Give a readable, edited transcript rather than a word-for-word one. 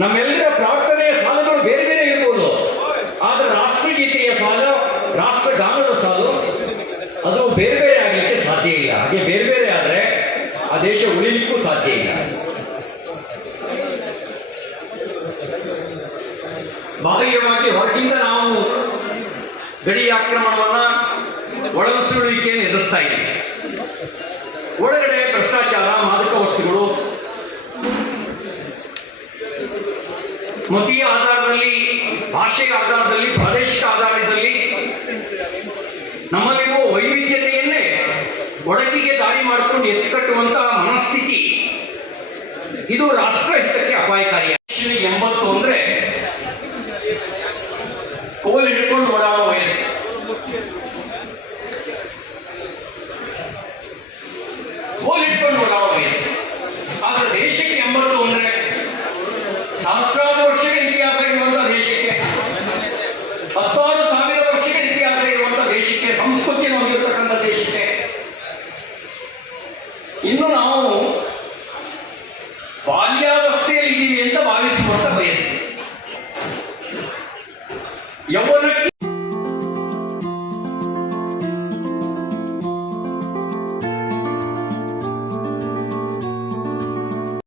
ನಮ್ಮೆಲ್ಲರ ಪ್ರಾರ್ಥನೆಯ ಸಾಲುಗಳು ಬೇರೆ ಬೇರೆ ಇರ್ಬೋದು, ಆದರೆ ರಾಷ್ಟ್ರಗೀತೆಯ ಸಾಲು, ರಾಷ್ಟ್ರಗಾನದ ಸಾಲು ಅದು ಬೇರೆ ಬೇರೆ ಆಗಲಿಕ್ಕೆ ಸಾಧ್ಯ ಇಲ್ಲ. ಹಾಗೆ ಬೇರೆ ಬೇರೆ ಆದರೆ ಆ ದೇಶ ಉಳಿಲಿಕ್ಕೂ ಸಾಧ್ಯ ಇಲ್ಲ. ಬಾಹ್ಯವಾಗಿ ಹೊರಗಿಂದ ನಾವು ಗಡಿ ಆಕ್ರಮಣವನ್ನ, ಒಳನುಸುಳುವಿಕೆಯನ್ನು ಎದುರಿಸ್ತಾ ಇದ್ದೀವಿ. ಒಳಗಡೆ ಭ್ರಷ್ಟಾಚಾರ, ಮಾದಕ ವಸ್ತುಗಳು, ಮತೀಯ ಆಧಾರದಲ್ಲಿ, ಭಾಷೆಯ ಆಧಾರದಲ್ಲಿ, ಪ್ರಾದೇಶಿಕ ಆಧಾರದಲ್ಲಿ ನಮ್ಮಲ್ಲಿರುವ ವೈವಿಧ್ಯತೆಯನ್ನೇ ಒಡಕಿಗೆ ದಾರಿ ಮಾಡಿಕೊಂಡು ಎತ್ತಿಕಟ್ಟುವಂತಹ ಮನಸ್ಥಿತಿ, ಇದು ರಾಷ್ಟ್ರಹಿತಕ್ಕೆ ಅಪಾಯಕಾರಿ. 80 ಅಂದ್ರೆ ಕೋಲ್ ಹಿಡ್ಕೊಂಡು ಓಡಾಡೋ ವಯಸ್ಸು. ಕೋಲ್ ಹಿಡ್ಕೊಂಡು ಓಡಾಡೋ ವಯಸ್ಸು. ಆದ್ರೆ ದೇಶಕ್ಕೆ 80 ಅಂದ್ರೆ ಸಹಸ್ರಾರು ವರ್ಷಗಳ ಇತಿಹಾಸ ಇರುವಂತಹ ದೇಶಕ್ಕೆ, 10,000 ವರ್ಷಗಳ ಇತಿಹಾಸ ಇರುವಂತಹ ದೇಶಕ್ಕೆ, ಸಂಸ್ಕೃತಿಯನ್ನು